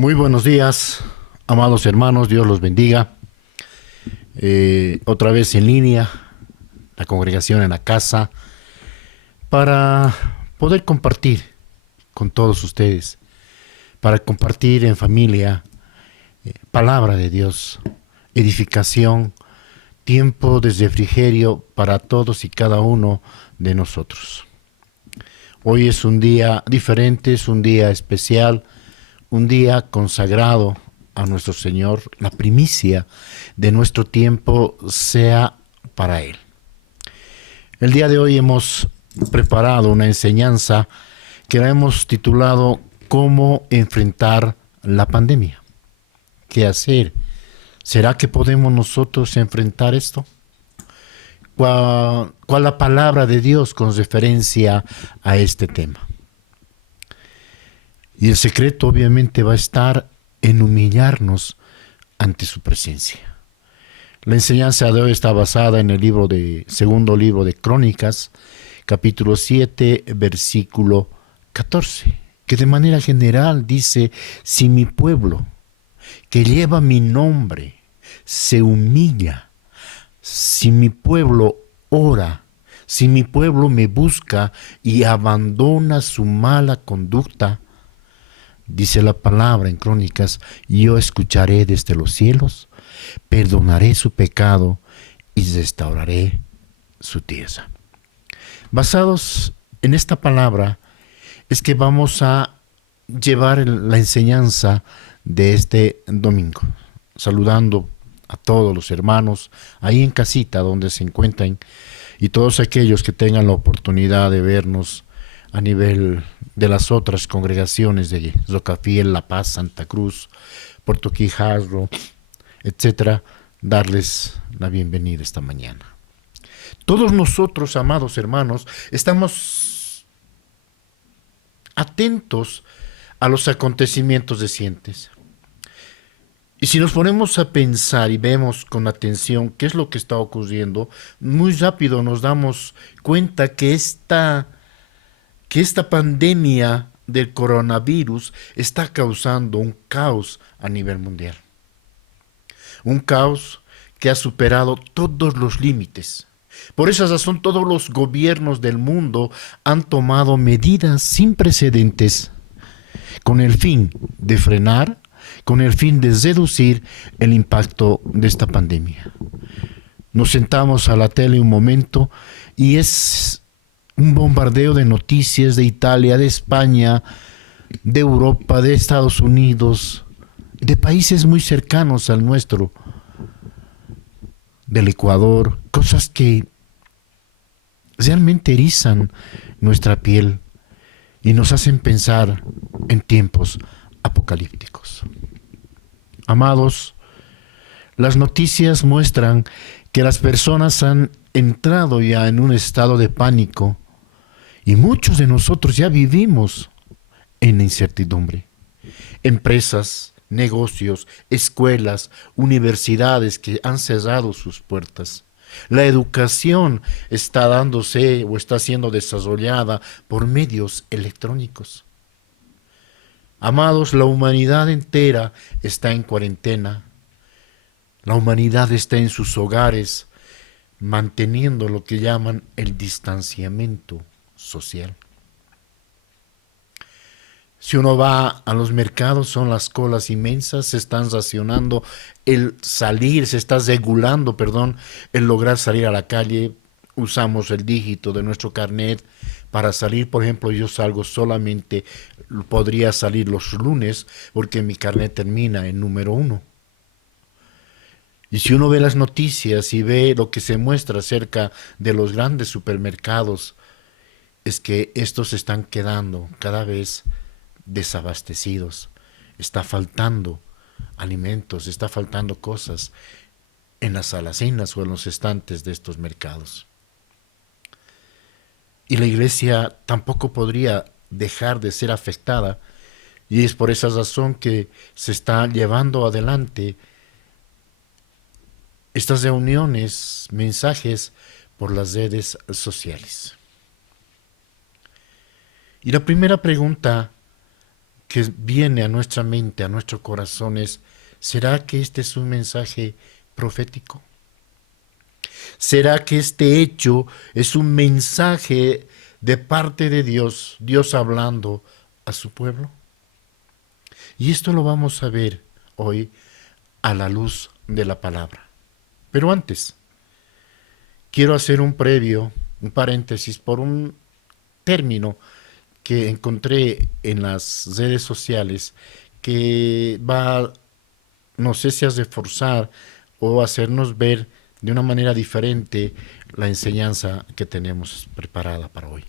Muy buenos días, amados hermanos, Dios los bendiga. Otra vez en línea, la congregación en la casa, para poder compartir con todos ustedes, para compartir en familia, palabra de Dios, edificación, tiempo de refrigerio para todos y cada uno de nosotros. Hoy es un día diferente, es un día especial, un día consagrado a nuestro Señor. La primicia de nuestro tiempo sea para Él. El día de hoy hemos preparado una enseñanza que la hemos titulado ¿Cómo enfrentar la pandemia? ¿Qué hacer? ¿Será que podemos nosotros enfrentar esto? ¿Cuál la palabra de Dios con referencia a este tema? Y el secreto obviamente va a estar en humillarnos ante su presencia. La enseñanza de hoy está basada en el segundo libro de Crónicas, capítulo 7, versículo 14, que de manera general dice: si mi pueblo, que lleva mi nombre, se humilla, si mi pueblo ora, si mi pueblo me busca y abandona su mala conducta, dice la palabra en Crónicas, yo escucharé desde los cielos, perdonaré su pecado y restauraré su tierra. Basados en esta palabra es que vamos a llevar la enseñanza de este domingo, saludando a todos los hermanos ahí en casita donde se encuentran y todos aquellos que tengan la oportunidad de vernos a nivel de las otras congregaciones de Zocafiel, La Paz, Santa Cruz, Puerto Quijadro, etcétera, darles la bienvenida esta mañana. Todos nosotros, amados hermanos, estamos atentos a los acontecimientos recientes. Y si nos ponemos a pensar y vemos con atención qué es lo que está ocurriendo, muy rápido nos damos cuenta que esta pandemia del coronavirus está causando un caos a nivel mundial. Un caos que ha superado todos los límites. Por esa razón, todos los gobiernos del mundo han tomado medidas sin precedentes con el fin de frenar, con el fin de reducir el impacto de esta pandemia. Nos sentamos a la tele un momento y es un bombardeo de noticias de Italia, de España, de Europa, de Estados Unidos, de países muy cercanos al nuestro, del Ecuador, cosas que realmente erizan nuestra piel y nos hacen pensar en tiempos apocalípticos. Amados, las noticias muestran que las personas han entrado ya en un estado de pánico y muchos de nosotros ya vivimos en incertidumbre. Empresas, negocios, escuelas, universidades que han cerrado sus puertas. La educación está dándose o está siendo desarrollada por medios electrónicos. Amados, la humanidad entera está en cuarentena. La humanidad está en sus hogares, manteniendo lo que llaman el distanciamiento social. Si uno va a los mercados, son las colas inmensas, se están racionando el salir, se está regulando, el lograr salir a la calle. Usamos el dígito de nuestro carnet para salir. Por ejemplo, yo salgo solamente, podría salir los lunes porque mi carnet termina en número 1. Y si uno ve las noticias y ve lo que se muestra acerca de los grandes supermercados, es que estos están quedando cada vez desabastecidos. Está faltando alimentos, está faltando cosas en las alacenas o en los estantes de estos mercados. Y la iglesia tampoco podría dejar de ser afectada, y es por esa razón que se está llevando adelante estas reuniones, mensajes por las redes sociales. Y la primera pregunta que viene a nuestra mente, a nuestro corazón es, ¿será que este es un mensaje profético? ¿Será que este hecho es un mensaje de parte de Dios, Dios hablando a su pueblo? Y esto lo vamos a ver hoy a la luz de la palabra. Pero antes, quiero hacer un previo, un paréntesis, por un término que encontré en las redes sociales que va, no sé si has de forzar o hacernos ver de una manera diferente la enseñanza que tenemos preparada para hoy.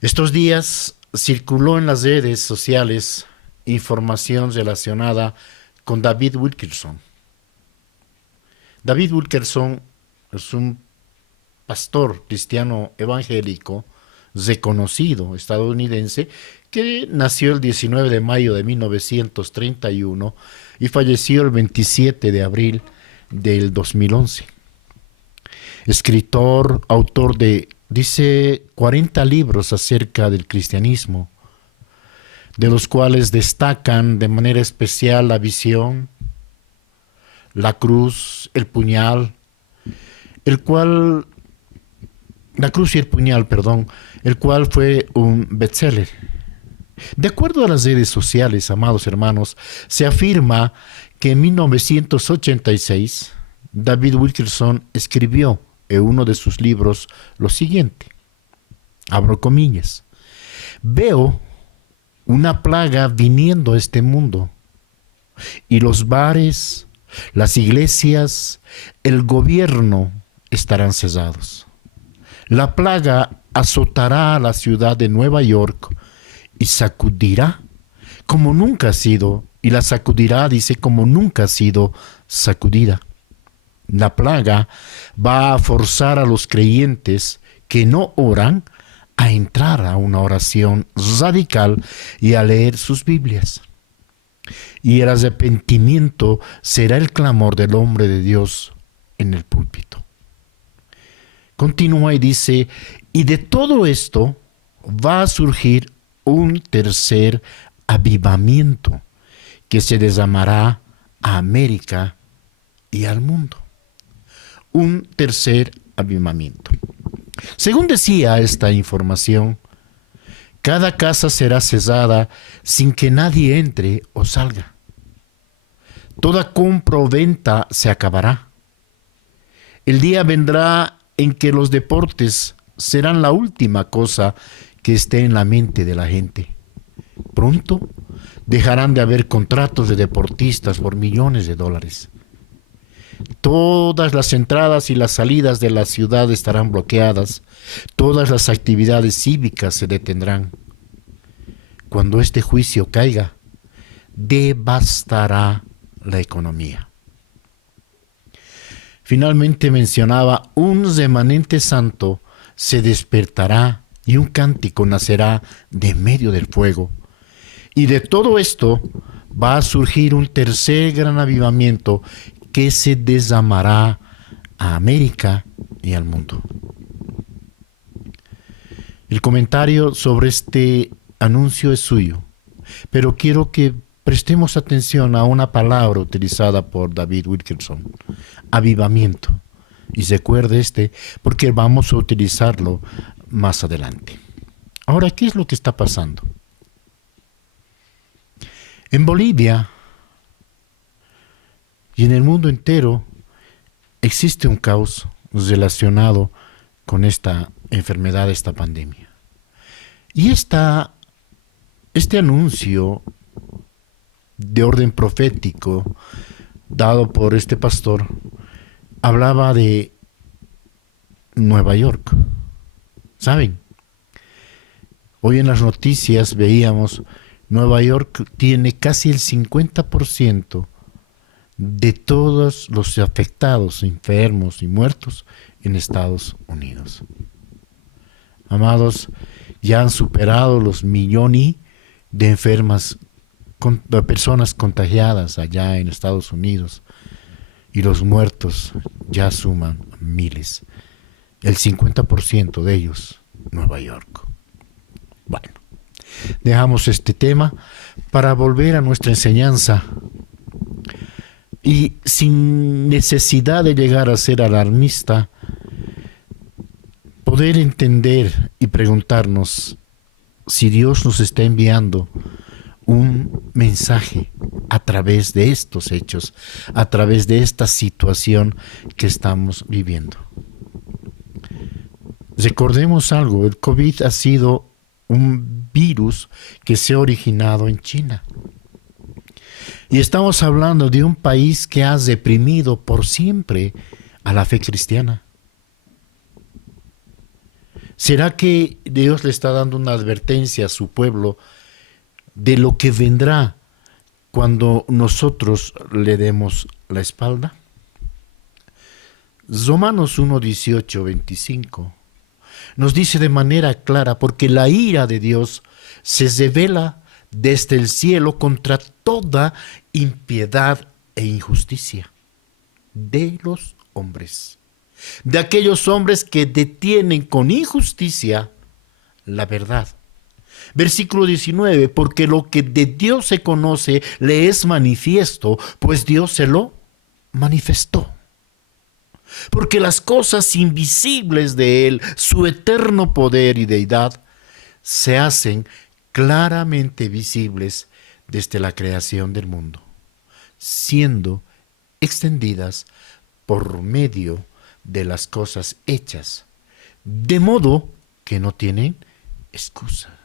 Estos días circuló en las redes sociales información relacionada con David Wilkerson. David Wilkerson es un pastor cristiano evangélico reconocido estadounidense que nació el 19 de mayo de 1931 y falleció el 27 de abril del 2011. Escritor, autor de, dice, 40 libros acerca del cristianismo, de los cuales destacan de manera especial la visión, la cruz, el puñal, la cruz y el puñal, perdón, el cual fue un bestseller. De acuerdo a las redes sociales, amados hermanos, se afirma que en 1986 David Wilkerson escribió en uno de sus libros lo siguiente, abro comillas, veo una plaga viniendo a este mundo y los bares, las iglesias, el gobierno estarán cesados. La plaga azotará a la ciudad de Nueva York y sacudirá como nunca ha sido, y la sacudirá, dice, como nunca ha sido sacudida. La plaga va a forzar a los creyentes que no oran a entrar a una oración radical y a leer sus Biblias. Y el arrepentimiento será el clamor del hombre de Dios en el púlpito. Continúa y dice, y de todo esto va a surgir un tercer avivamiento que se derramará a América y al mundo. Un tercer avivamiento. Según decía esta información, cada casa será cesada sin que nadie entre o salga. Toda compra o venta se acabará. El día vendrá en que los deportes serán la última cosa que esté en la mente de la gente. Pronto dejarán de haber contratos de deportistas por millones de dólares. Todas las entradas y las salidas de la ciudad estarán bloqueadas. Todas las actividades cívicas se detendrán. Cuando este juicio caiga, devastará la economía. Finalmente mencionaba, un remanente santo se despertará y un cántico nacerá de medio del fuego. Y de todo esto va a surgir un tercer gran avivamiento que se derramará a América y al mundo. El comentario sobre este anuncio es suyo, pero quiero que prestemos atención a una palabra utilizada por David Wilkerson, avivamiento. Y recuerde porque vamos a utilizarlo más adelante. Ahora, ¿qué es lo que está pasando? En Bolivia y en el mundo entero existe un caos relacionado con esta enfermedad, esta pandemia. Y este anuncio de orden profético dado por este pastor hablaba de Nueva York. ¿Saben? Hoy en las noticias veíamos Nueva York tiene casi el 50% de todos los afectados, enfermos y muertos en Estados Unidos. Amados, ya han superado los millones de enfermas, de personas contagiadas allá en Estados Unidos, y los muertos ya suman miles. El 50% de ellos, Nueva York. Bueno, Dejamos este tema para volver a nuestra enseñanza y sin necesidad de llegar a ser alarmista, poder entender y preguntarnos si Dios nos está enviando un mensaje a través de estos hechos, a través de esta situación que estamos viviendo. Recordemos algo, el COVID ha sido un virus que se ha originado en China. Y estamos hablando de un país que ha reprimido por siempre a la fe cristiana. ¿Será que Dios le está dando una advertencia a su pueblo de lo que vendrá cuando nosotros le demos la espalda? Romanos 1, 18, 25 nos dice de manera clara, porque la ira de Dios se revela desde el cielo contra toda impiedad e injusticia de los hombres, de aquellos hombres que detienen con injusticia la verdad. Versículo 19, porque lo que de Dios se conoce le es manifiesto, pues Dios se lo manifestó. Porque las cosas invisibles de Él, su eterno poder y deidad, se hacen claramente visibles desde la creación del mundo, siendo extendidas por medio de las cosas hechas, de modo que no tienen excusa.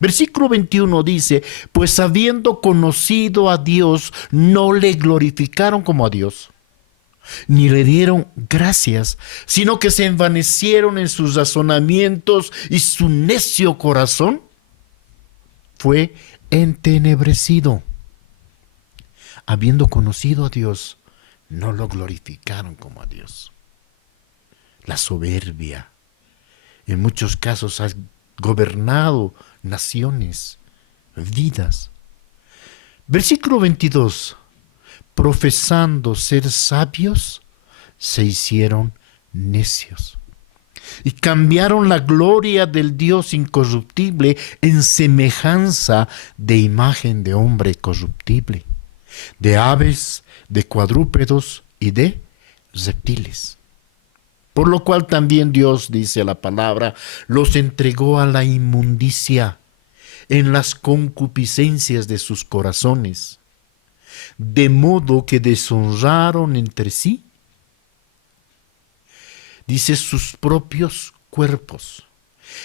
Versículo 21 dice, pues habiendo conocido a Dios, no le glorificaron como a Dios, ni le dieron gracias, sino que se envanecieron en sus razonamientos y su necio corazón fue entenebrecido. Habiendo conocido a Dios, no lo glorificaron como a Dios. La soberbia, en muchos casos, ha gobernado naciones, vidas. Versículo 22. Profesando ser sabios, se hicieron necios y cambiaron la gloria del Dios incorruptible en semejanza de imagen de hombre corruptible, de aves, de cuadrúpedos y de reptiles. Por lo cual también Dios, dice la palabra, los entregó a la inmundicia en las concupiscencias de sus corazones, de modo que deshonraron entre sí, dice, sus propios cuerpos,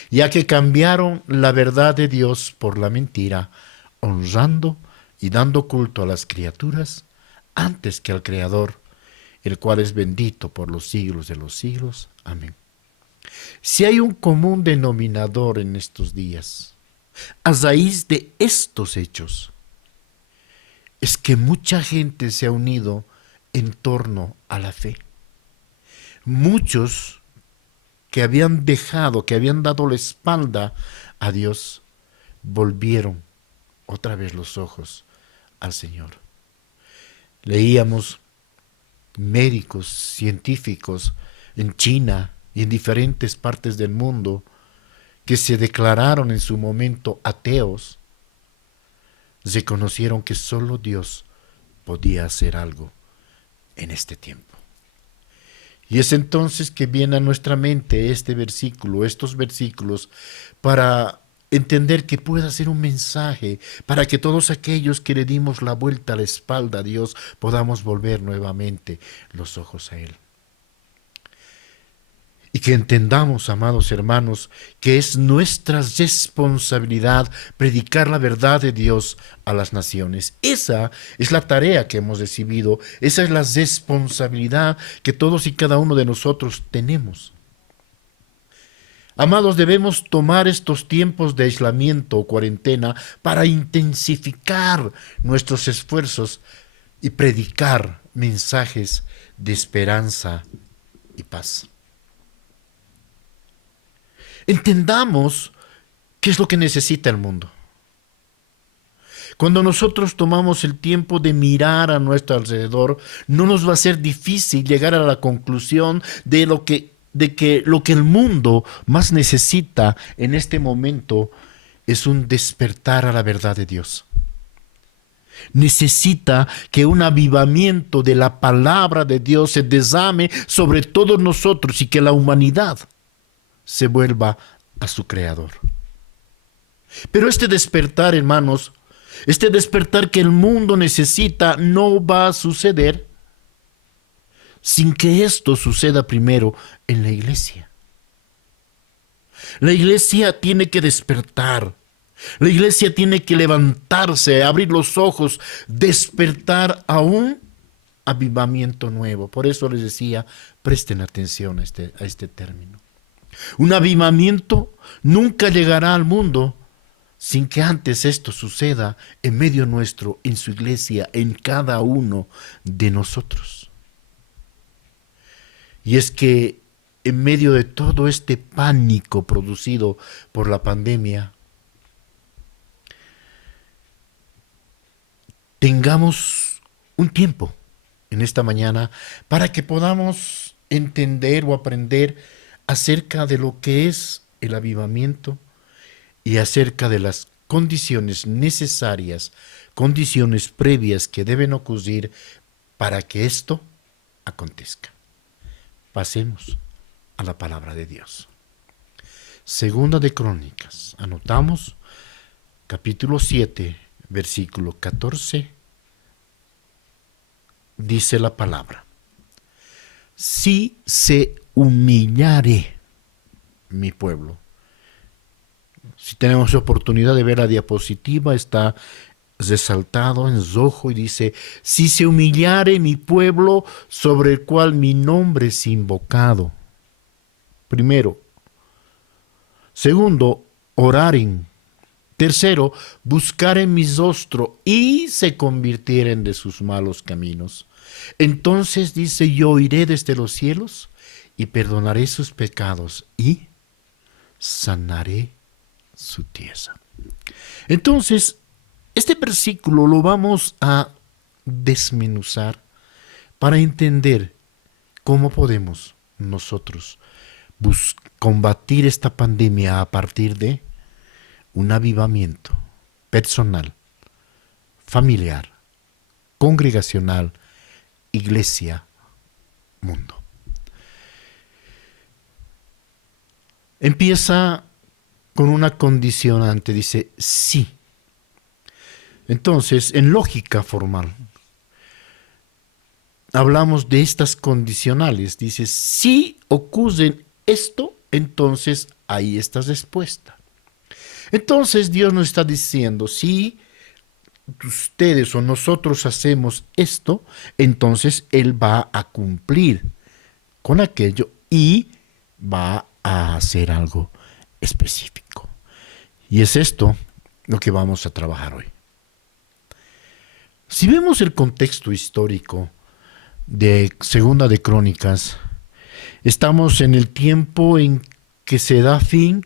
ya que cambiaron la verdad de Dios por la mentira, honrando y dando culto a las criaturas antes que al Creador, el cual es bendito por los siglos de los siglos. Amén. Si hay un común denominador en estos días, a raíz de estos hechos, es que mucha gente se ha unido en torno a la fe. Muchos que habían dejado, que habían dado la espalda a Dios, volvieron otra vez los ojos al Señor. Leíamos médicos, científicos en China y en diferentes partes del mundo que se declararon en su momento ateos, reconocieron que solo Dios podía hacer algo en este tiempo. Y es entonces que viene a nuestra mente este versículo, estos versículos, para entender que pueda ser un mensaje, para que todos aquellos que le dimos la vuelta a la espalda a Dios, podamos volver nuevamente los ojos a Él. Y que entendamos, amados hermanos, que es nuestra responsabilidad predicar la verdad de Dios a las naciones. Esa es la tarea que hemos recibido, esa es la responsabilidad que todos y cada uno de nosotros tenemos. Amados, debemos tomar estos tiempos de aislamiento o cuarentena para intensificar nuestros esfuerzos y predicar mensajes de esperanza y paz. Entendamos qué es lo que necesita el mundo. Cuando nosotros tomamos el tiempo de mirar a nuestro alrededor, no nos va a ser difícil llegar a la conclusión de que lo que el mundo más necesita en este momento es un despertar a la verdad de Dios. Necesita que un avivamiento de la palabra de Dios se desame sobre todos nosotros y que la humanidad se vuelva a su Creador. Pero este despertar, hermanos, este despertar que el mundo necesita no va a suceder sin que esto suceda primero en la iglesia. La iglesia tiene que despertar. La iglesia tiene que levantarse, abrir los ojos, despertar a un avivamiento nuevo. Por eso les decía, presten atención a este término. Un avivamiento nunca llegará al mundo sin que antes esto suceda en medio nuestro, en su iglesia, en cada uno de nosotros. Y es que en medio de todo este pánico producido por la pandemia, tengamos un tiempo en esta mañana para que podamos entender o aprender acerca de lo que es el avivamiento y acerca de las condiciones necesarias, condiciones previas que deben ocurrir para que esto acontezca. Pasemos a la palabra de Dios. Segunda de Crónicas, anotamos, capítulo 7, versículo 14, dice la palabra: si se humillare mi pueblo. Si tenemos oportunidad de ver la diapositiva, está resaltado en rojo y dice: si se humillare mi pueblo sobre el cual mi nombre es invocado. Primero. Segundo, oraren. Tercero, buscaren mi rostro y se convirtieren de sus malos caminos. Entonces dice: yo iré desde los cielos y perdonaré sus pecados y sanaré su tierra. Entonces, este versículo lo vamos a desmenuzar para entender cómo podemos nosotros combatir esta pandemia a partir de un avivamiento personal, familiar, congregacional, iglesia, mundo. Empieza con una condicionante, dice sí. Entonces, en lógica formal, hablamos de estas condicionales. Dice, si ocurre esto, entonces hay esta respuesta. Entonces Dios nos está diciendo, si ustedes o nosotros hacemos esto, entonces Él va a cumplir con aquello y va a hacer algo específico. Y es esto lo que vamos a trabajar hoy. Si vemos el contexto histórico de Segunda de Crónicas, estamos en el tiempo en que se da fin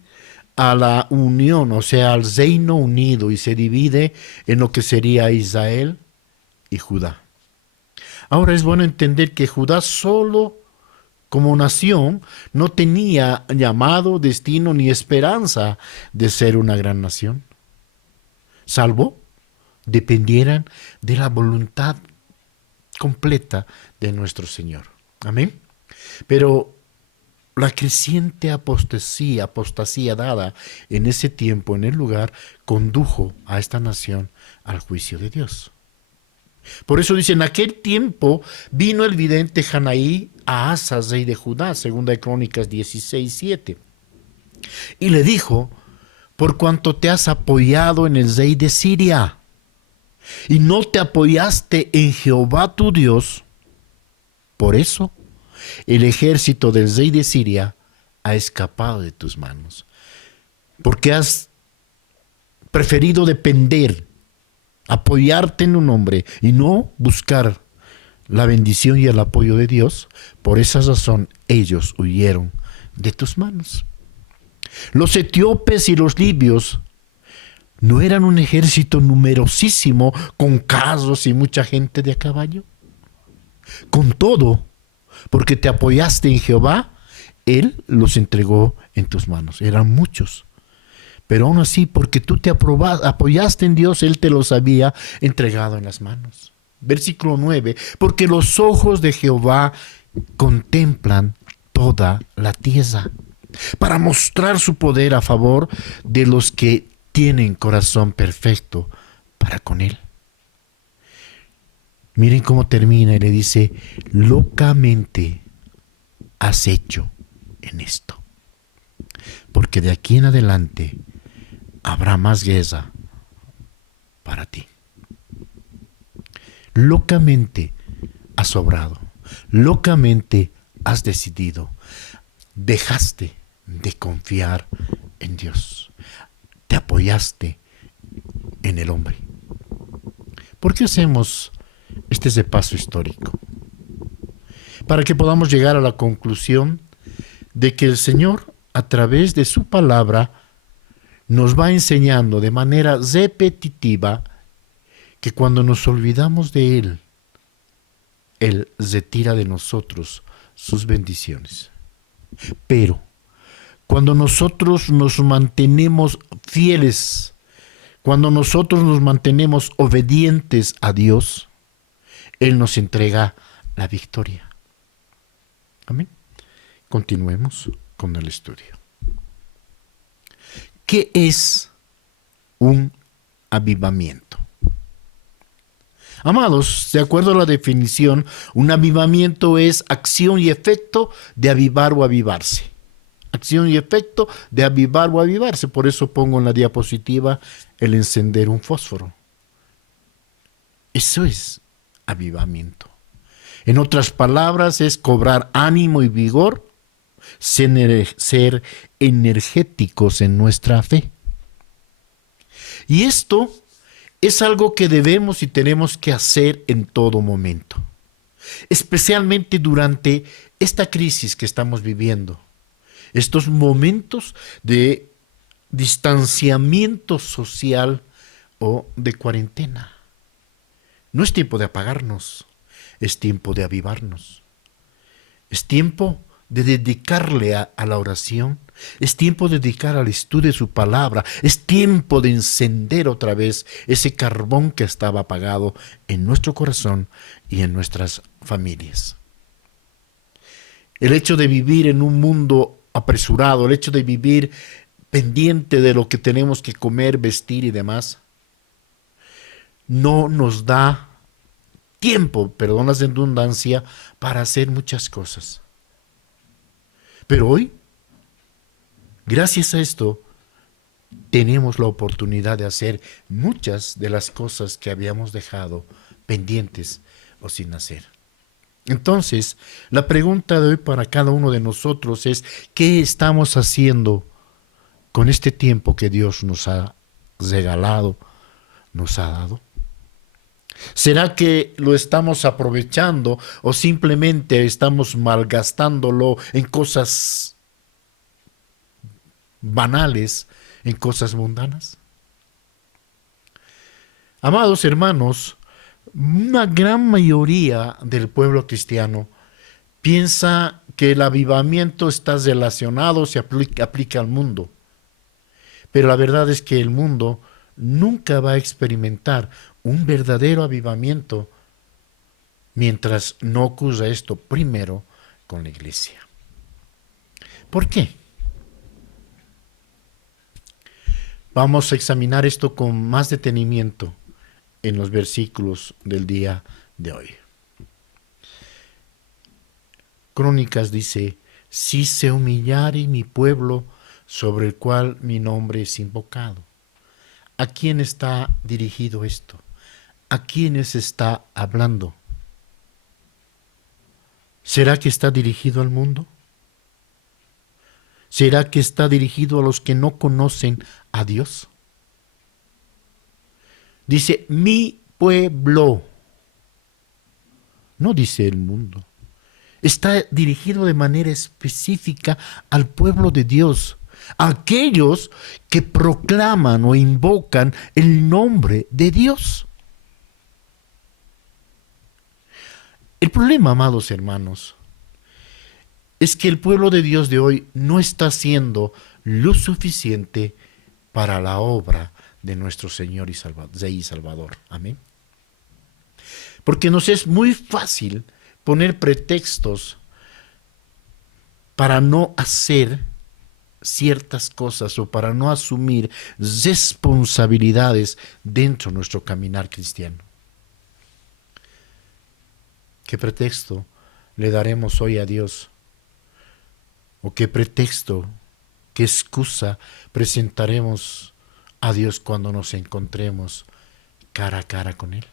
a la unión, o sea, al Reino Unido, y se divide en lo que sería Israel y Judá. Ahora es bueno entender que Judá solo como nación no tenía llamado, destino ni esperanza de ser una gran nación, salvo dependieran de la voluntad completa de nuestro Señor. Amén. Pero la creciente apostasía dada en ese tiempo, en el lugar, condujo a esta nación al juicio de Dios. Por eso dice, en aquel tiempo vino el vidente Hanaí a Asa, rey de Judá, segunda de Crónicas 16:7, y le dijo: por cuanto te has apoyado en el rey de Siria y no te apoyaste en Jehová tu Dios, por eso el ejército del rey de Siria ha escapado de tus manos, porque has preferido depender, apoyarte en un hombre y no buscar la bendición y el apoyo de Dios. Por esa razón ellos huyeron de tus manos. Los etíopes y los libios no eran un ejército numerosísimo con carros y mucha gente de a caballo. Con todo, porque te apoyaste en Jehová, Él los entregó en tus manos. Eran muchos, Pero aún así, porque tú te apoyaste en Dios, Él te los había entregado en las manos. Versículo 9, porque los ojos de Jehová contemplan toda la tierra, para mostrar su poder a favor de los que tienen corazón perfecto para con Él. Miren cómo termina y le dice, locamente has hecho en esto. Porque de aquí en adelante habrá más guerra para ti. Locamente has obrado, locamente has decidido, dejaste de confiar en Dios, te apoyaste en el hombre. ¿Por qué hacemos este repaso histórico? Para que podamos llegar a la conclusión de que el Señor, a través de su palabra, nos va enseñando de manera repetitiva que cuando nos olvidamos de Él, Él retira de nosotros sus bendiciones. Pero cuando nosotros nos mantenemos fieles, cuando nosotros nos mantenemos obedientes a Dios, Él nos entrega la victoria. Amén. Continuemos con el estudio. ¿Qué es un avivamiento? Amados, de acuerdo a la definición, un avivamiento es acción y efecto de avivar o avivarse. Acción y efecto de avivar o avivarse. Por eso pongo en la diapositiva el encender un fósforo. Eso es avivamiento. En otras palabras, es cobrar ánimo y vigor, ser energéticos en nuestra fe. Y esto es algo que debemos y tenemos que hacer en todo momento, especialmente durante esta crisis que estamos viviendo, estos momentos de distanciamiento social o de cuarentena. No es tiempo de apagarnos, es tiempo de avivarnos, es tiempo de dedicarle a la oración, es tiempo de dedicar al estudio de su palabra, es tiempo de encender otra vez ese carbón que estaba apagado en nuestro corazón y en nuestras familias. El hecho de vivir en un mundo apresurado, el hecho de vivir pendiente de lo que tenemos que comer, vestir y demás, no nos da tiempo, perdón la redundancia, para hacer muchas cosas. Pero hoy, gracias a esto, tenemos la oportunidad de hacer muchas de las cosas que habíamos dejado pendientes o sin hacer. Entonces, la pregunta de hoy para cada uno de nosotros es, ¿qué estamos haciendo con este tiempo que Dios nos ha regalado, nos ha dado? ¿Será que lo estamos aprovechando o simplemente estamos malgastándolo en cosas banales, en cosas mundanas? Amados hermanos, una gran mayoría del pueblo cristiano piensa que el avivamiento está relacionado, se aplica al mundo. Pero la verdad es que el mundo nunca va a experimentar un verdadero avivamiento mientras no ocurra esto primero con la iglesia. ¿Por qué? Vamos a examinar esto con más detenimiento en los versículos del día de hoy. Crónicas dice, si se humillare mi pueblo sobre el cual mi nombre es invocado. ¿A quién está dirigido esto? ¿A quiénes está hablando? ¿Será que está dirigido al mundo? ¿Será que está dirigido a los que no conocen a Dios? Dice, mi pueblo. No dice el mundo. Está dirigido de manera específica al pueblo de Dios, a aquellos que proclaman o invocan el nombre de Dios. El problema, amados hermanos, es que el pueblo de Dios de hoy no está haciendo lo suficiente para la obra de nuestro Señor y Salvador. Amén. Porque nos es muy fácil poner pretextos para no hacer ciertas cosas o para no asumir responsabilidades dentro de nuestro caminar cristiano. ¿Qué pretexto le daremos hoy a Dios? ¿O qué pretexto, qué excusa presentaremos a Dios cuando nos encontremos cara a cara con Él?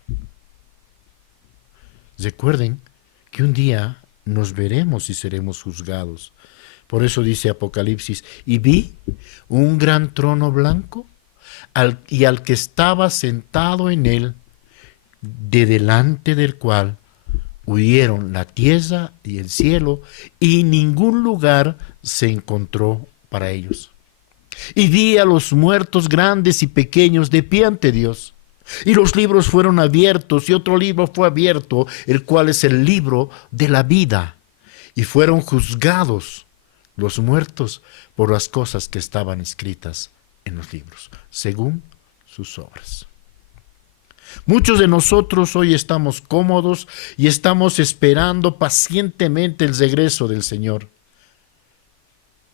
Recuerden que un día nos veremos y seremos juzgados. Por eso dice Apocalipsis, y vi un gran trono blanco y al que estaba sentado en él, de delante del cual huyeron la tierra y el cielo, y ningún lugar se encontró para ellos. Y vi a los muertos grandes y pequeños de pie ante Dios. Y los libros fueron abiertos, y otro libro fue abierto, el cual es el libro de la vida. Y fueron juzgados los muertos por las cosas que estaban escritas en los libros, según sus obras. Muchos de nosotros hoy estamos cómodos y estamos esperando pacientemente el regreso del Señor.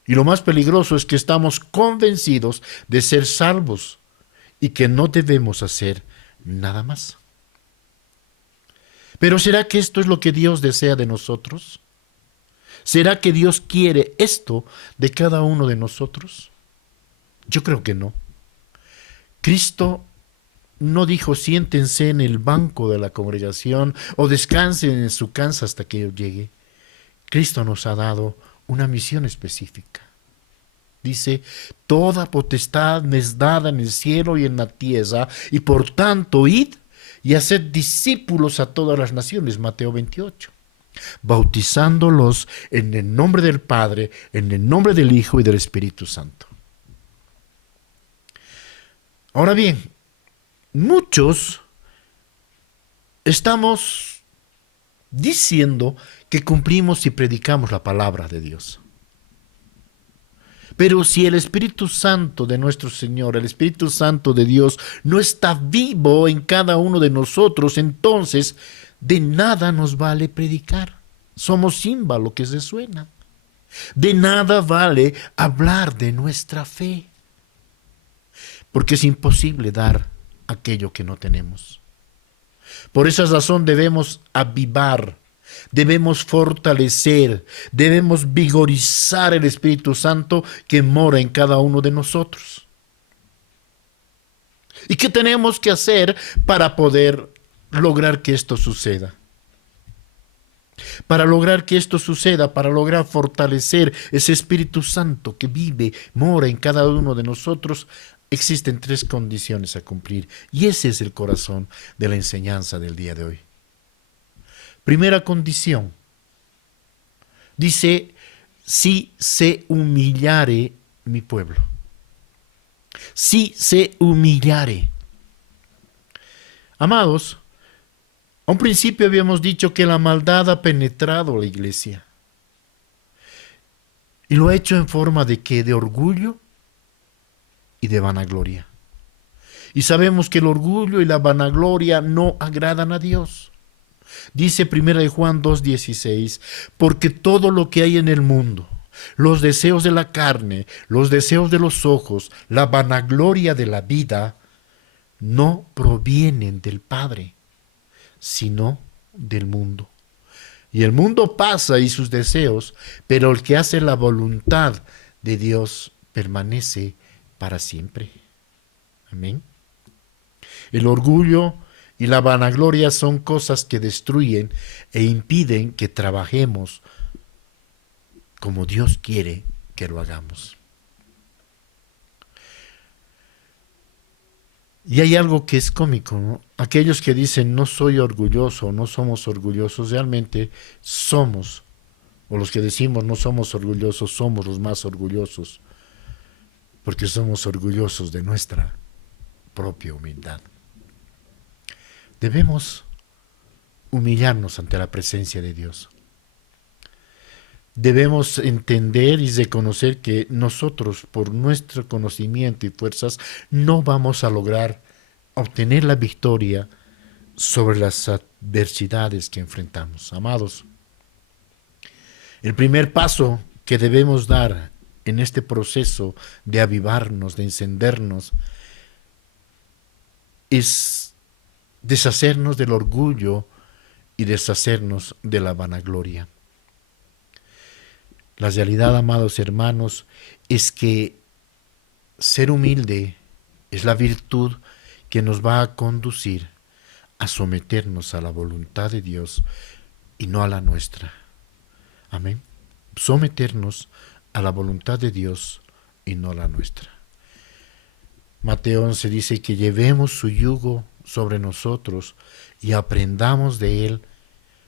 Y lo más peligroso es que estamos convencidos de ser salvos y que no debemos hacer nada más. Pero ¿será que esto es lo que Dios desea de nosotros? ¿Será que Dios quiere esto de cada uno de nosotros? Yo creo que no. Cristo no dijo siéntense en el banco de la congregación o descansen en su casa hasta que yo llegue. Cristo nos ha dado una misión específica. Dice, toda potestad me es dada en el cielo y en la tierra, y por tanto id y haced discípulos a todas las naciones, Mateo 28, bautizándolos en el nombre del Padre, en el nombre del Hijo y del Espíritu Santo. Ahora bien, muchos estamos diciendo que cumplimos y predicamos la palabra de Dios. Pero si el Espíritu Santo de nuestro Señor, el Espíritu Santo de Dios, no está vivo en cada uno de nosotros, entonces de nada nos vale predicar. Somos címbalo que resuena. De nada vale hablar de nuestra fe. Porque es imposible dar aquello que no tenemos. Por esa razón debemos avivar, debemos fortalecer, debemos vigorizar el Espíritu Santo que mora en cada uno de nosotros. ¿Y qué tenemos que hacer para poder lograr que esto suceda? Para lograr que esto suceda, para lograr fortalecer ese Espíritu Santo que vive, mora en cada uno de nosotros, existen 3 condiciones a cumplir. Y ese es el corazón de la enseñanza del día de hoy. Primera condición. Dice, si se humillare mi pueblo. Si se humillare. Amados, a un principio habíamos dicho que la maldad ha penetrado la iglesia. Y lo ha hecho en forma de ¿qué? De orgullo y de vanagloria. Y sabemos que el orgullo y la vanagloria no agradan a Dios. Dice 1 Juan 2:16, porque todo lo que hay en el mundo, los deseos de la carne, los deseos de los ojos, la vanagloria de la vida, no provienen del Padre, sino del mundo. Y el mundo pasa y sus deseos, pero el que hace la voluntad de Dios permanece para siempre. Amén. El orgullo y la vanagloria son cosas que destruyen e impiden que trabajemos como Dios quiere que lo hagamos. Y hay algo que es cómico, ¿no? Aquellos que dicen no soy orgulloso, no somos orgullosos, realmente somos, o los que decimos no somos orgullosos, somos los más orgullosos, porque somos orgullosos de nuestra propia humildad. Debemos humillarnos ante la presencia de Dios. Debemos entender y reconocer que nosotros, por nuestro conocimiento y fuerzas, no vamos a lograr obtener la victoria sobre las adversidades que enfrentamos. Amados, el primer paso que debemos dar en este proceso de avivarnos, de encendernos, es deshacernos del orgullo y deshacernos de la vanagloria. La realidad, amados hermanos, es que ser humilde es la virtud que nos va a conducir a someternos a la voluntad de Dios y no a la nuestra. Amén. Someternos a la voluntad de Dios y no a la nuestra. Mateo 11 dice que llevemos su yugo sobre nosotros y aprendamos de él,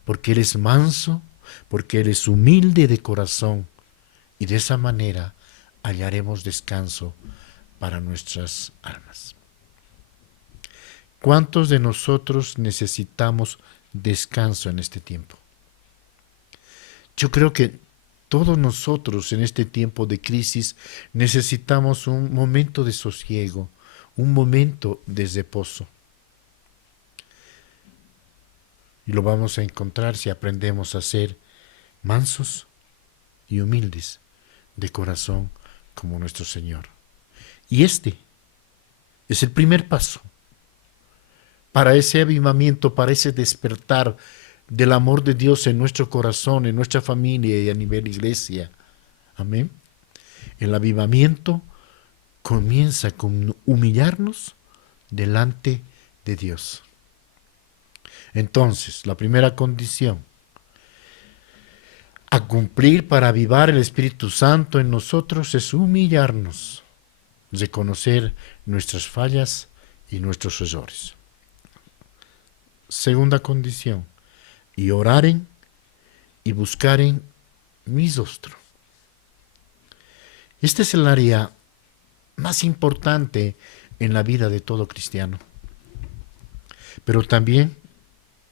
porque él es manso, porque él es humilde de corazón, y de esa manera hallaremos descanso para nuestras almas. ¿Cuántos de nosotros necesitamos descanso en este tiempo? Yo creo que todos nosotros en este tiempo de crisis necesitamos un momento de sosiego, un momento de reposo. Y lo vamos a encontrar si aprendemos a ser mansos y humildes de corazón como nuestro Señor. Y este es el primer paso para ese avivamiento, para ese despertar del amor de Dios en nuestro corazón, en nuestra familia y a nivel iglesia. Amén. El avivamiento comienza con humillarnos delante de Dios. Entonces, la primera condición a cumplir para avivar el Espíritu Santo en nosotros es humillarnos, reconocer nuestras fallas y nuestros errores. Segunda condición, y oraren y buscaren mi rostro. Este es el área más importante en la vida de todo cristiano. Pero también,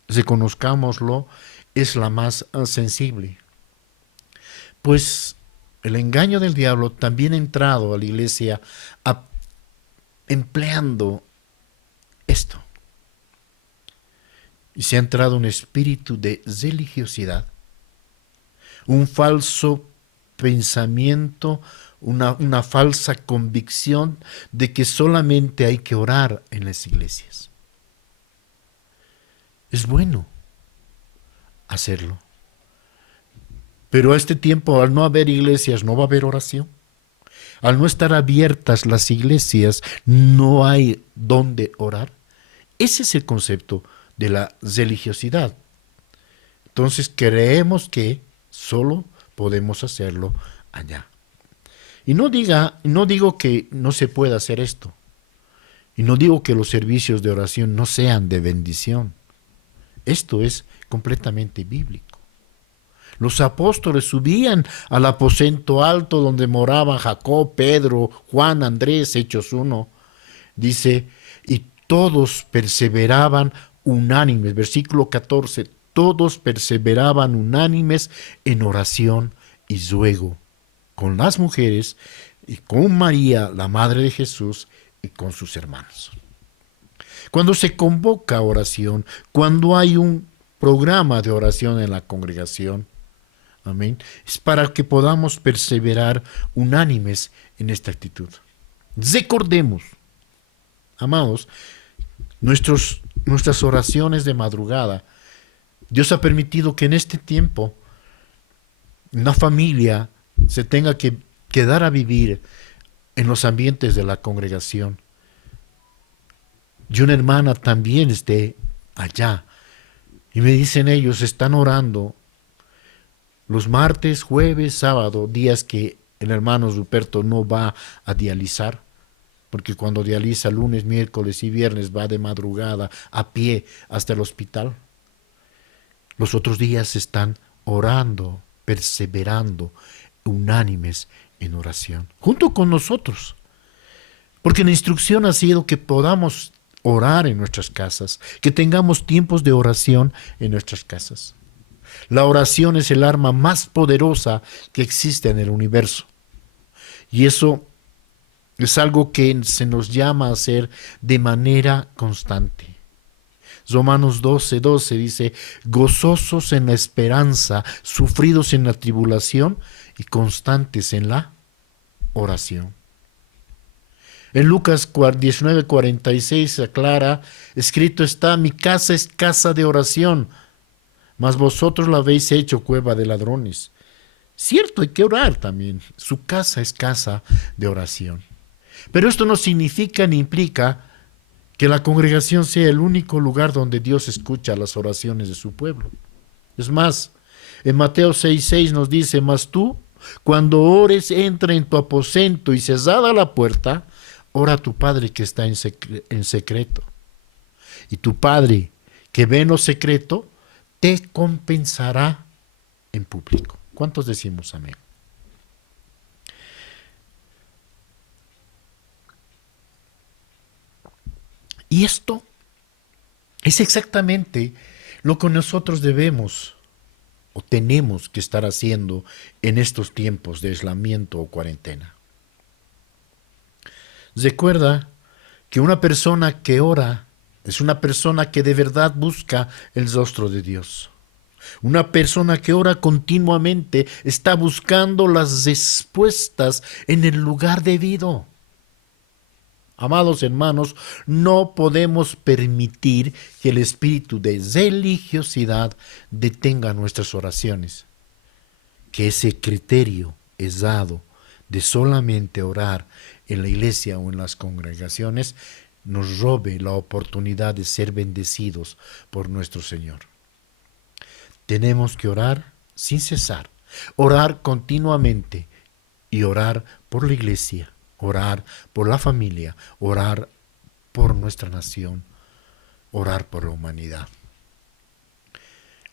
reconozcámoslo, es la más sensible. Pues el engaño del diablo también ha entrado a la iglesia empleando esto. Y se ha entrado un espíritu de religiosidad, un falso pensamiento, una falsa convicción de que solamente hay que orar en las iglesias. Es bueno hacerlo. Pero a este tiempo, al no haber iglesias, no va a haber oración. Al no estar abiertas las iglesias, no hay dónde orar. Ese es el concepto de la religiosidad. Entonces creemos que solo podemos hacerlo allá. Y no digo que no se pueda hacer esto. Y no digo que los servicios de oración no sean de bendición. Esto es completamente bíblico. Los apóstoles subían al aposento alto donde moraban Jacob, Pedro, Juan, Andrés, Hechos 1. Dice, y todos perseveraban unánimes, versículo 14, todos perseveraban unánimes en oración y ruego, con las mujeres y con María, la madre de Jesús, y con sus hermanos. Cuando se convoca a oración, cuando hay un programa de oración en la congregación, amén, es para que podamos perseverar unánimes en esta actitud. Recordemos, amados, nuestras oraciones de madrugada. Dios ha permitido que en este tiempo una familia se tenga que quedar a vivir en los ambientes de la congregación. Y una hermana también esté allá. Y me dicen ellos, están orando los martes, jueves, sábado, días que el hermano Ruperto no va a dializar, porque cuando dializa lunes, miércoles y viernes va de madrugada a pie hasta el hospital. Los otros días están orando, perseverando, unánimes en oración, junto con nosotros. Porque la instrucción ha sido que podamos orar en nuestras casas, que tengamos tiempos de oración en nuestras casas. La oración es el arma más poderosa que existe en el universo. Y eso es algo que se nos llama a hacer de manera constante. Romanos 12:12 dice, gozosos en la esperanza, sufridos en la tribulación y constantes en la oración. En Lucas 19:46 se aclara, escrito está, mi casa es casa de oración, mas vosotros la habéis hecho cueva de ladrones. Cierto, hay que orar también. Su casa es casa de oración. Pero esto no significa ni implica que la congregación sea el único lugar donde Dios escucha las oraciones de su pueblo. Es más, en Mateo 6:6 nos dice, mas tú, cuando ores, entra en tu aposento y cerrada la puerta, ora a tu Padre que está en secreto. Y tu Padre que ve en lo secreto, te compensará en público. ¿Cuántos decimos amén? Y esto es exactamente lo que nosotros debemos o tenemos que estar haciendo en estos tiempos de aislamiento o cuarentena. Recuerda que una persona que ora es una persona que de verdad busca el rostro de Dios. Una persona que ora continuamente está buscando las respuestas en el lugar debido. Amados hermanos, no podemos permitir que el espíritu de religiosidad detenga nuestras oraciones. Que ese criterio es dado de solamente orar en la iglesia o en las congregaciones nos robe la oportunidad de ser bendecidos por nuestro Señor. Tenemos que orar sin cesar, orar continuamente y orar por la iglesia, orar por la familia, orar por nuestra nación, orar por la humanidad.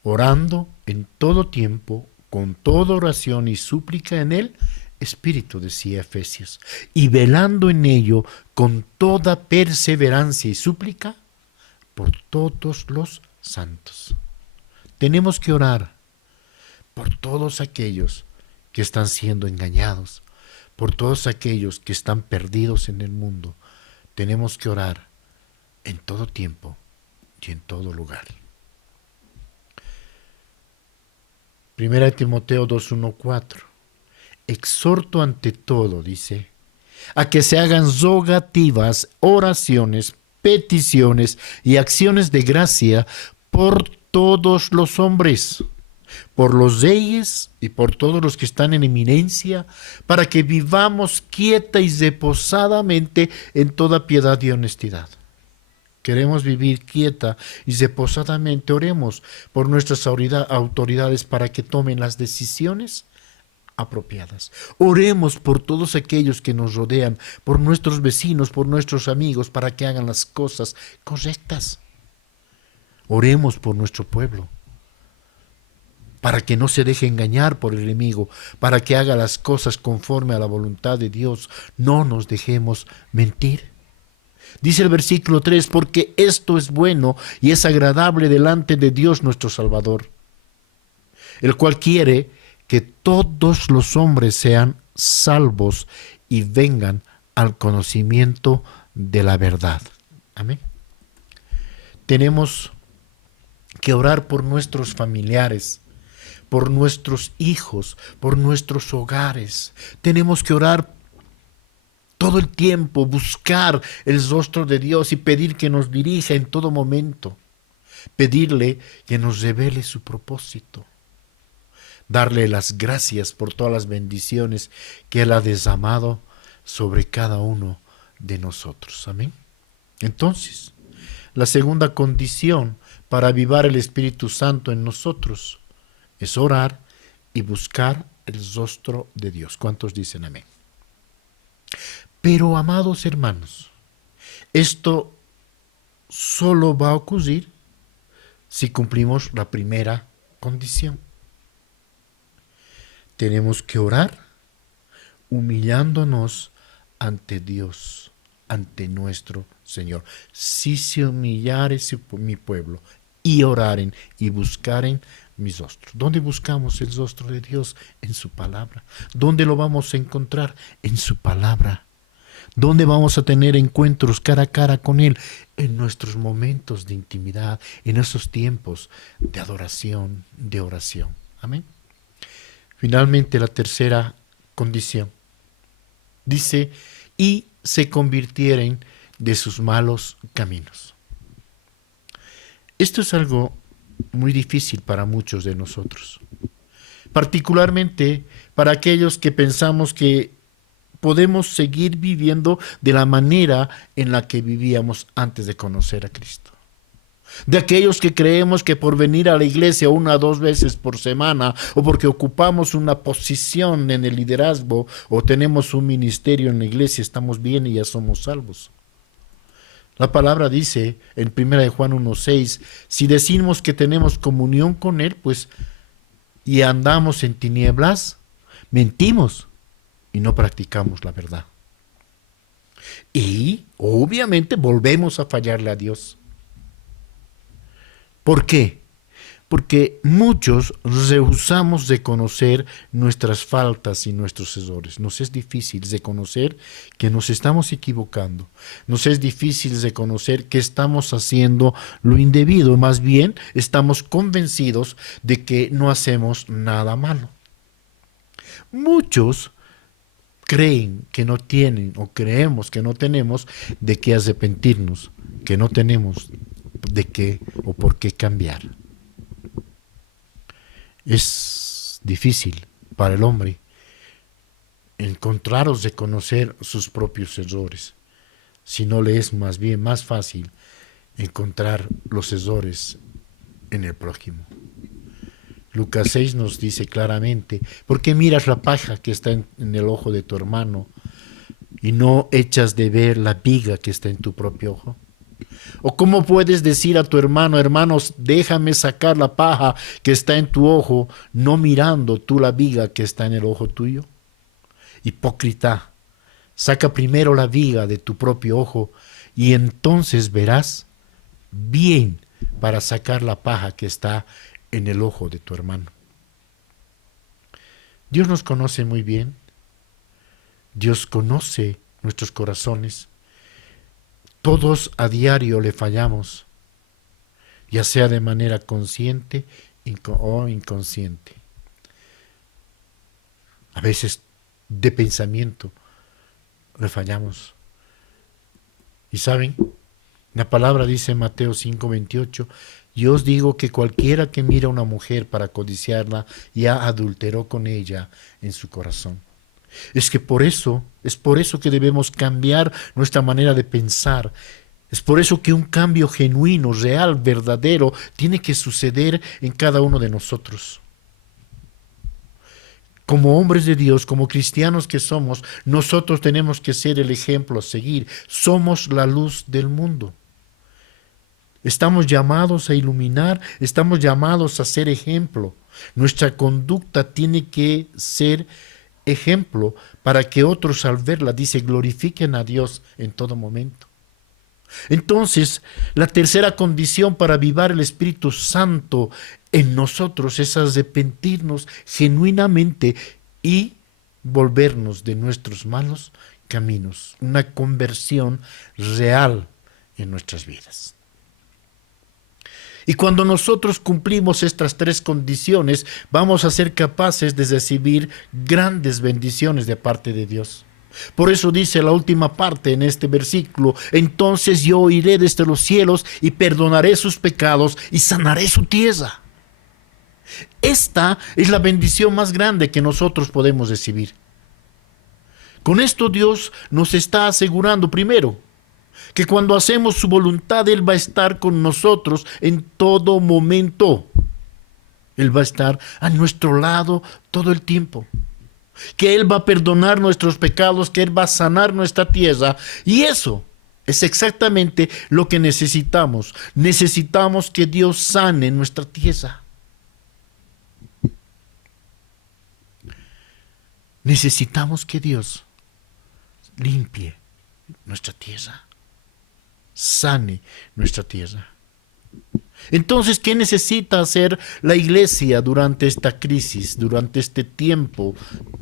Orando en todo tiempo, con toda oración y súplica en el Espíritu, decía Efesios, y velando en ello con toda perseverancia y súplica por todos los santos. Tenemos que orar por todos aquellos que están siendo engañados, por todos aquellos que están perdidos en el mundo. Tenemos que orar en todo tiempo y en todo lugar. Primera Timoteo 2:1-4. Exhorto ante todo, dice, a que se hagan rogativas, oraciones, peticiones y acciones de gracia por todos los hombres, por los reyes y por todos los que están en eminencia, para que vivamos quieta y reposadamente en toda piedad y honestidad. Queremos vivir quieta y reposadamente. Oremos por nuestras autoridades para que tomen las decisiones apropiadas. Oremos por todos aquellos que nos rodean, por nuestros vecinos, por nuestros amigos, para que hagan las cosas correctas. Oremos por nuestro pueblo, para que no se deje engañar por el enemigo, para que haga las cosas conforme a la voluntad de Dios. No nos dejemos mentir. Dice el versículo 3, porque esto es bueno y es agradable delante de Dios nuestro Salvador, el cual quiere que todos los hombres sean salvos y vengan al conocimiento de la verdad. Amén. Tenemos que orar por nuestros familiares, por nuestros hijos, por nuestros hogares. Tenemos que orar todo el tiempo, buscar el rostro de Dios y pedir que nos dirija en todo momento. Pedirle que nos revele su propósito. Darle las gracias por todas las bendiciones que Él ha derramado sobre cada uno de nosotros. Amén. Entonces, la segunda condición para avivar el Espíritu Santo en nosotros es orar y buscar el rostro de Dios. ¿Cuántos dicen amén? Pero, amados hermanos, esto solo va a ocurrir si cumplimos la primera condición. Tenemos que orar humillándonos ante Dios, ante nuestro Señor. Si se humillare mi pueblo y oraren y buscaren mis rostros. ¿Dónde buscamos el rostro de Dios? En su palabra. ¿Dónde lo vamos a encontrar? En su palabra. ¿Dónde vamos a tener encuentros cara a cara con Él? En nuestros momentos de intimidad, en esos tiempos de adoración, de oración. Amén. Finalmente, la tercera condición. Dice, y se convirtieren de sus malos caminos. Esto es algo muy difícil para muchos de nosotros, particularmente para aquellos que pensamos que podemos seguir viviendo de la manera en la que vivíamos antes de conocer a Cristo. De aquellos que creemos que por venir a la iglesia una o dos veces por semana, o porque ocupamos una posición en el liderazgo o tenemos un ministerio en la iglesia, estamos bien y ya somos salvos. La palabra dice en 1 de Juan 1:6, si decimos que tenemos comunión con Él, pues, y andamos en tinieblas, mentimos y no practicamos la verdad. Y obviamente volvemos a fallarle a Dios. ¿Por qué? Porque muchos rehusamos de conocer nuestras faltas y nuestros errores. Nos es difícil reconocer que nos estamos equivocando. Nos es difícil reconocer que estamos haciendo lo indebido. Más bien, estamos convencidos de que no hacemos nada malo. Muchos creen que no tienen o creemos que no tenemos de qué arrepentirnos, que no tenemos de qué o por qué cambiar. Es difícil para el hombre encontrar o reconocer sus propios errores, si no le es más bien más fácil encontrar los errores en el prójimo. Lucas 6 nos dice claramente, ¿por qué miras la paja que está en el ojo de tu hermano y no echas de ver la viga que está en tu propio ojo? ¿O cómo puedes decir a tu hermano, hermanos, déjame sacar la paja que está en tu ojo, no mirando tú la viga que está en el ojo tuyo? Hipócrita, saca primero la viga de tu propio ojo y entonces verás bien para sacar la paja que está en el ojo de tu hermano. Dios nos conoce muy bien. Dios conoce nuestros corazones. Todos a diario le fallamos, ya sea de manera consciente o inconsciente. A veces de pensamiento le fallamos. Y saben, la palabra dice en Mateo 5:28, yo os digo que cualquiera que mira a una mujer para codiciarla ya adulteró con ella en su corazón. Es por eso que debemos cambiar nuestra manera de pensar. Es por eso que un cambio genuino, real, verdadero, tiene que suceder en cada uno de nosotros. Como hombres de Dios, como cristianos que somos, nosotros tenemos que ser el ejemplo a seguir. Somos la luz del mundo. Estamos llamados a iluminar, estamos llamados a ser ejemplo. Nuestra conducta tiene que ser ejemplo para que otros al verla, dice, glorifiquen a Dios en todo momento. Entonces, la tercera condición para avivar el Espíritu Santo en nosotros es arrepentirnos genuinamente y volvernos de nuestros malos caminos. Una conversión real en nuestras vidas. Y cuando nosotros cumplimos estas tres condiciones, vamos a ser capaces de recibir grandes bendiciones de parte de Dios. Por eso dice la última parte en este versículo, entonces yo oiré desde los cielos y perdonaré sus pecados y sanaré su tierra. Esta es la bendición más grande que nosotros podemos recibir. Con esto Dios nos está asegurando primero que cuando hacemos su voluntad, Él va a estar con nosotros en todo momento. Él va a estar a nuestro lado todo el tiempo. Que Él va a perdonar nuestros pecados, que Él va a sanar nuestra tierra. Y eso es exactamente lo que necesitamos. Necesitamos que Dios sane nuestra tierra. Necesitamos que Dios limpie nuestra tierra. Sane nuestra tierra. Entonces, ¿qué necesita hacer la iglesia durante esta crisis, durante este tiempo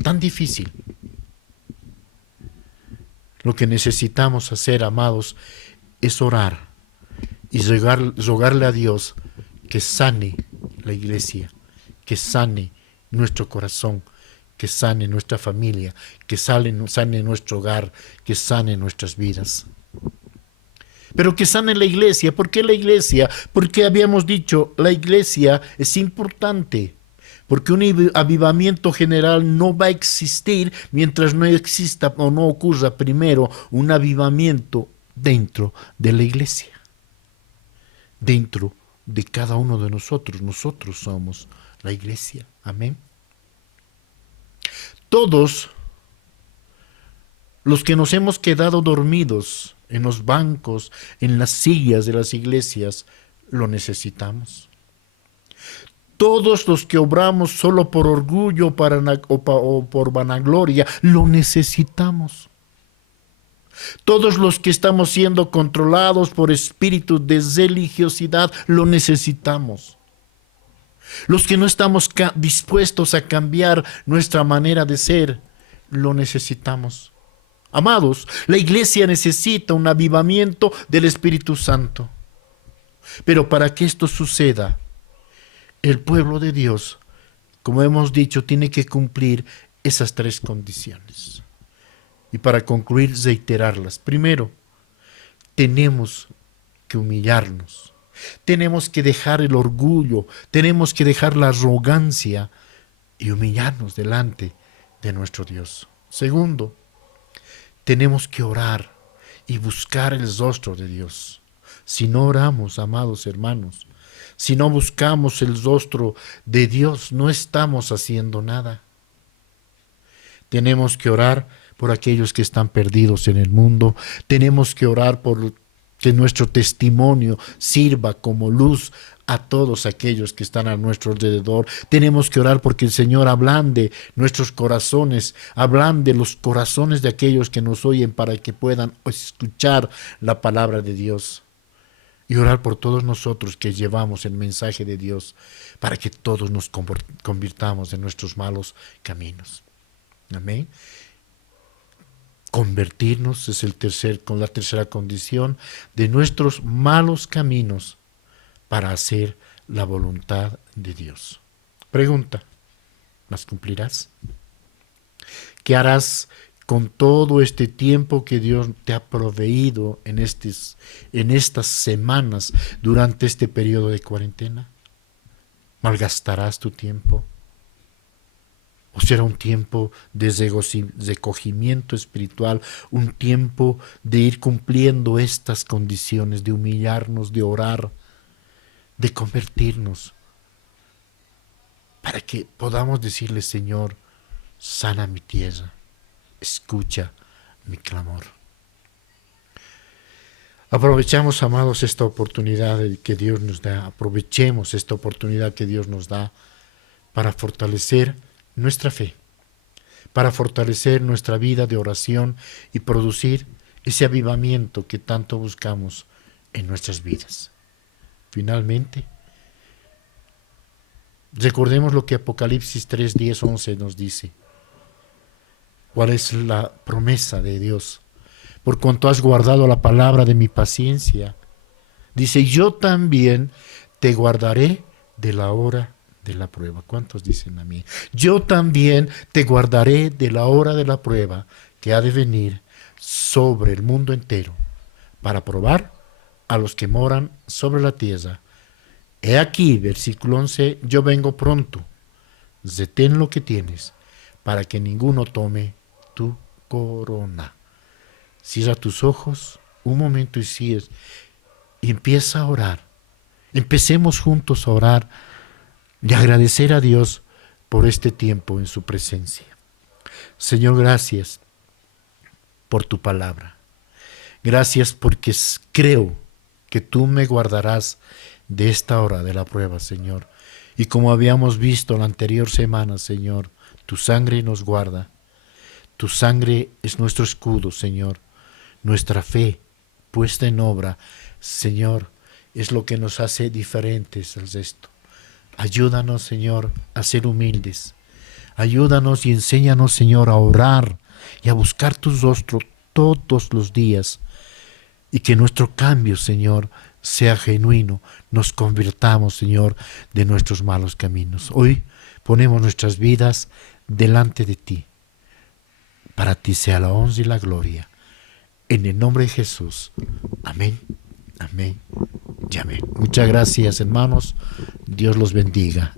tan difícil? Lo que necesitamos hacer, amados, es orar y rogarle a Dios que sane la iglesia, que sane nuestro corazón, que sane nuestra familia, que sane nuestro hogar, que sane nuestras vidas. Pero que sane la iglesia. ¿Por qué la iglesia? Porque habíamos dicho, la iglesia es importante. Porque un avivamiento general no va a existir mientras no exista o no ocurra primero un avivamiento dentro de la iglesia. Dentro de cada uno de nosotros. Nosotros somos la iglesia. Amén. Todos los que nos hemos quedado dormidos en los bancos, en las sillas de las iglesias, lo necesitamos. Todos los que obramos solo por orgullo o por vanagloria, lo necesitamos. Todos los que estamos siendo controlados por espíritus de religiosidad, lo necesitamos. Los que no estamos dispuestos a cambiar nuestra manera de ser, lo necesitamos. Amados, la iglesia necesita un avivamiento del Espíritu Santo. Pero para que esto suceda, el pueblo de Dios, como hemos dicho, tiene que cumplir esas 3 condiciones. Y para concluir, reiterarlas. Primero, tenemos que humillarnos. Tenemos que dejar el orgullo, tenemos que dejar la arrogancia y humillarnos delante de nuestro Dios. Segundo, tenemos que orar y buscar el rostro de Dios. Si no oramos, amados hermanos, si no buscamos el rostro de Dios, no estamos haciendo nada. Tenemos que orar por aquellos que están perdidos en el mundo. Tenemos que orar por que nuestro testimonio sirva como luz a todos aquellos que están a nuestro alrededor. Tenemos que orar porque el Señor ablande nuestros corazones, ablande los corazones de aquellos que nos oyen para que puedan escuchar la palabra de Dios. Y orar por todos nosotros que llevamos el mensaje de Dios para que todos nos convirtamos de nuestros malos caminos. Amén. Convertirnos es con la tercera condición de nuestros malos caminos para hacer la voluntad de Dios. Pregunta, ¿las cumplirás? ¿Qué harás con todo este tiempo que Dios te ha proveído en estas semanas durante este periodo de cuarentena? ¿Malgastarás tu tiempo? ¿O será un tiempo de recogimiento espiritual, un tiempo de ir cumpliendo estas condiciones, de humillarnos, de orar, de convertirnos, para que podamos decirle, Señor, sana mi tierra, escucha mi clamor? Aprovechamos, amados, esta oportunidad que Dios nos da, aprovechemos esta oportunidad que Dios nos da para fortalecer nuestra fe, para fortalecer nuestra vida de oración y producir ese avivamiento que tanto buscamos en nuestras vidas. Finalmente, recordemos lo que Apocalipsis 3, 10, 11 nos dice. ¿Cuál es la promesa de Dios? Por cuanto has guardado la palabra de mi paciencia, dice, yo también te guardaré de la hora de la prueba. ¿Cuántos dicen amén? Yo también te guardaré de la hora de la prueba que ha de venir sobre el mundo entero para probar a los que moran sobre la tierra. He aquí, versículo 11, yo vengo pronto. Retén lo que tienes para que ninguno tome tu corona. Cierra tus ojos un momento y empieza a orar. Empecemos juntos a orar y agradecer a Dios por este tiempo en su presencia. Señor, gracias por tu palabra. Gracias porque creo que tú me guardarás de esta hora de la prueba, Señor. Y como habíamos visto la anterior semana, Señor, tu sangre nos guarda. Tu sangre es nuestro escudo, Señor. Nuestra fe puesta en obra, Señor, es lo que nos hace diferentes al resto. Ayúdanos, Señor, a ser humildes. Ayúdanos y enséñanos, Señor, a orar y a buscar tu rostro todos los días. Y que nuestro cambio, Señor, sea genuino. Nos convirtamos, Señor, de nuestros malos caminos. Hoy ponemos nuestras vidas delante de ti. Para ti sea la honra y la gloria. En el nombre de Jesús. Amén, amén y amén. Muchas gracias, hermanos. Dios los bendiga.